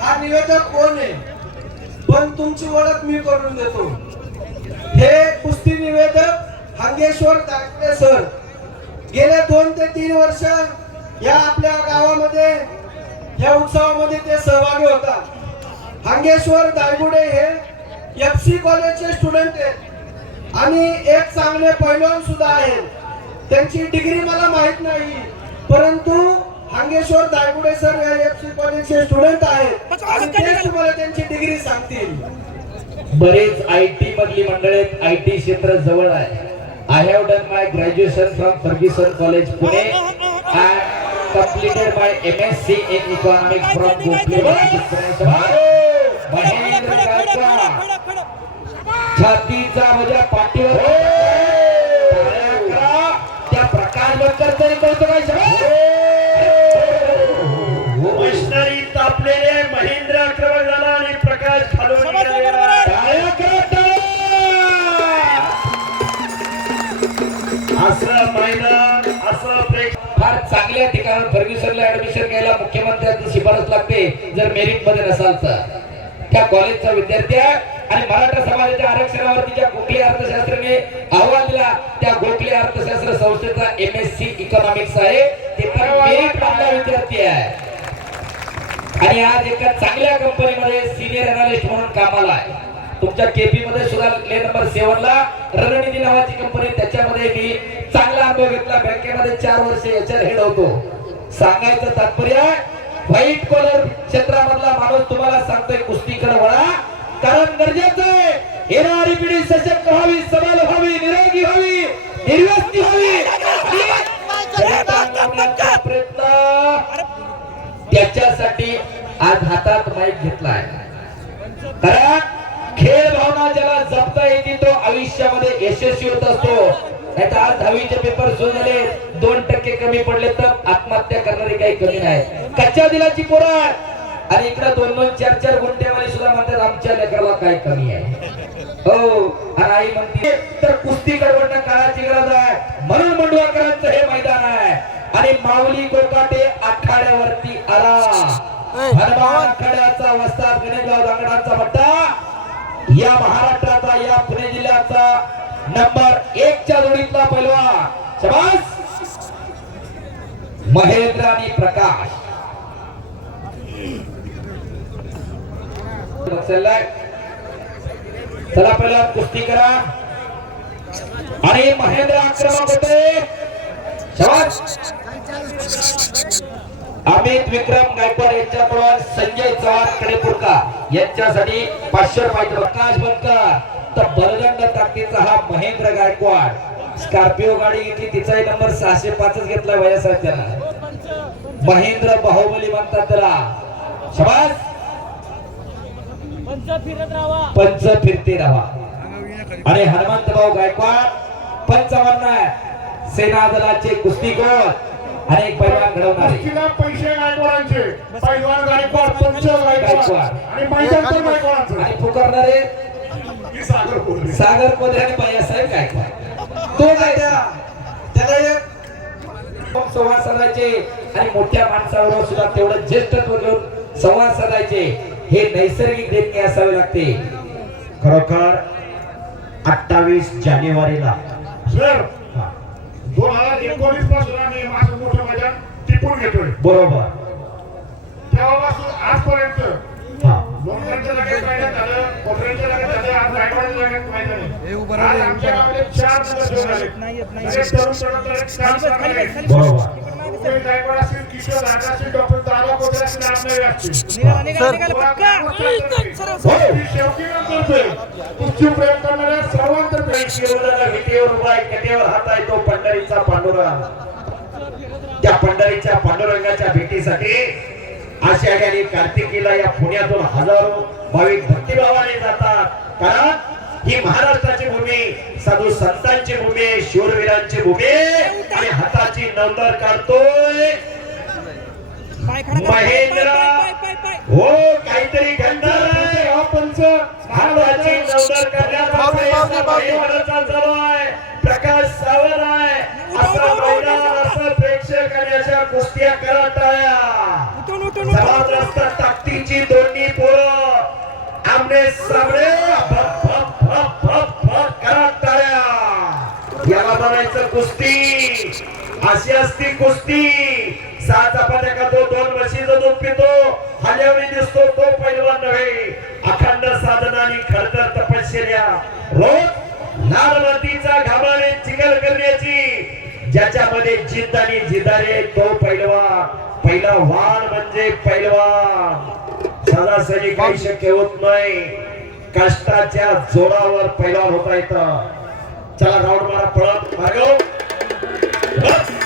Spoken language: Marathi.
हा निवेदक कोण आहे, पण तुमची ओळख मी करून देतो. हे कुस्ती निवेदक हंगेश्वर दायगुडे सर. गेले 2 ते 3 वर्ष या आपल्या गावामध्ये या उत्सवामध्ये ते सहभागी होतात. हंगेश्वर दायगुडे हे FC कॉलेजचे स्टुडंट आहेत आणि एक चांगले पैलवान सुद्धा आहेत. त्यांची डिग्री मला माहित नाही, परंतु हंगेश्वर दायगुडे सर या FC कॉलेजचे स्टुडंट आहेत आणि तेच तुम्हाला त्यांची डिग्री सांगतील. बरेच IT मधली मंडळे IT क्षेत्र जवळ आहे. I have done my graduation from Ferguson College Pune and completed my MSc in economics from Gokhale. Mahendra Gaikwad छातीचा माझ्या पाठीवर टाळ्या करा. त्या प्रकाश बंकरचं कौतुक आहे. मशिनरी तापलेले महेंद्र आक्रमण झाला आणि प्रकाश खालून गेला. टाळ्या करा, टाळ्या. असं मैदान असं फार चांगल्या ठिकाणी फर्ग्युसनला ऍडमिशन घ्यायला मुख्यमंत्र्यांची शिफारस लागते जर मेरिट मध्ये नसाल तर. त्या कॉलेजचा विद्यार्थी आहे आणि मराठा समाजाच्या आरक्षणावरती ज्या गोखले अर्थशास्त्राने अहवाल दिला त्या गोखले अर्थशास्त्र संस्थेचा MSc इकॉनॉमिक्स आहे. ते पण मेरिट मधला विद्यार्थी आहे आणि आज एका चांगल्या कंपनीमध्ये सिनियर अनालिस्ट म्हणून कामाला आहे. तुमच्या KP मध्ये सुद्धा ले नंबर 7 ला रणनीती नावाची कंपनी, त्याच्यामध्ये मी चांगला अनुभव घेतला. बँकेमध्ये 4 वर्ष HR हेड होतो. सांगायचं तात्पर्य व्हाईट कॉलर क्षेत्रामधला माणूस तुम्हाला सांगतोय कुस्तीकडे वळा, कारण गरजेचं आहे. येणारी पिढी सशक्त व्हावी, सबल व्हावी, निरोगी व्हावी, निर्व्यसनी व्हावी. प्रयत्न त्याच्यासाठी आज हातात माईक घेतलाय. कारण खेळ भावना ज्याला जपता येते तो आयुष्यामध्ये यशस्वी होत असतो. नाही तर आज 10वीचे पेपर सुरू झाले, 2% कमी पडले तर आत्महत्या करणारे काही कमी नाही. कच्च्या दिलाची पोरं आणि इकडे 2-2, 4-4 गुंठेवाले सुद्धा म्हणतात आमच्या लेकराला काय कमी आहे. हो, आणि आई म्हणते तर कुस्ती कडवणं काळाची गरज आहे, म्हणून मंडवाकरांचं हे मैदान आहे. आणि माऊली कोकाटे आखाड्यावरती आला. हनुमान आखाड्याचा वस्ताद गणेशगाव दांगडांचा पट्टा या महाराष्ट्राचा, या पुणे जिल्ह्याचा नंबर 1 च्या जोडीतला पैलवान शाबास महेंद्र आणि प्रकाश. चला पहिला कुस्ती करा आणि महेंद्र आक्रमक होते. शाबास. अमित विक्रम गायकवाड यांच्याकडून संजय चव्हाण कडेपूरकर यांच्यासाठी 500 रुपये. प्रकाश बनकर तर बलदंड ताकदीचा हा महेंद्र गायकवाड. स्कॉर्पिओ गाडी घेतली, तिचाही नंबर 605 घेतला वयासाठी. त्याला महेंद्र बाहुबली म्हणतात त्याला. शाबास. पंच फिरते राहा. आणि हनुमंतभाऊ गायकवाड 55 सेना दलाचे कुस्तीगीर अनेक पैलवान घडवणारे. पैसे गायकवाडांचे पैलवान गायकवाड, पंच गायकवाड आणि मैदान पण गायकवाडांचं. आणि पुकारणारे सागर कोदरे आणि बायासाहेब गायकवाड. तो काय त्याला एक संवाद साधायचे आणि मोठ्या माणसाबरोबर सुद्धा तेवढं ज्येष्ठत्व घेऊन संवाद साधायचे. हे नैसर्गिक देणगी असावे लागते. खरोखर 28 जानेवारीला सर 2019 पासून आम्ही माझं मोठं मैदान टिपून घेतोय. बरोबर. तेव्हापासून आजपर्यंत लोकांच्या जागेत मैदान झालं, कोपऱ्यांच्या जागेत झालं, आज गायकवाडच्या जागेत मैदान आहे. आज आमच्या गावामध्ये 4 नगर झाले. तरुण तरुण बरोबर. गायकवाड असतील, किशोर राजा असतील, डॉक्टर दादा कोदरे असतील, आपले असतील. शेवटी करतोय कुस्ती प्रयोग करणाऱ्या सर्वांतर्फे विटेवर उभा आहे, कटेवर हात आहे तो पंढरीचा पांडुरंग. त्या पंढरीच्या पांडुरंगाच्या भेटीसाठी आषाढी आणि कार्तिकीला या पुण्यातून हजारो भाविक भक्तिभावाने जातात. कारण ही महाराष्ट्राची भूमी, साधू संतांची भूमी, शूरवीरांची भूमी आणि हाताची नवतर काढतोय महेंद्र. हो, काहीतरी घडणार आहे. पंच हाताची नवतर करण्याचा प्रयत्न चालू आहे. प्रकाश सावर आहे. असं मैदान, असं प्रेक्षक आणि अशा कुस्त्या कराटाया जबरदस्त ताकदीची दोन्ही कुस्ती अशी असती कुस्ती. 6 चपात्या खातो, 2 म्हशीचं दूध पितो, हल्यावरी दिसतो तो पैलवान नव्हे. अखंड साधना आणि खडतर तपश्चर्या, रोज लाल मातीचा घामाने चिखल करण्याची, ज्याच्यामध्ये जिद्द आणि जिदारे तो पैलवान. पहिला वाण म्हणजे पैलवान. सरासरी काही शक्य होत नाही. कष्टाच्या जोरावर पैलवान होता येतं. चला राऊंड मारा पळत भागव. बस.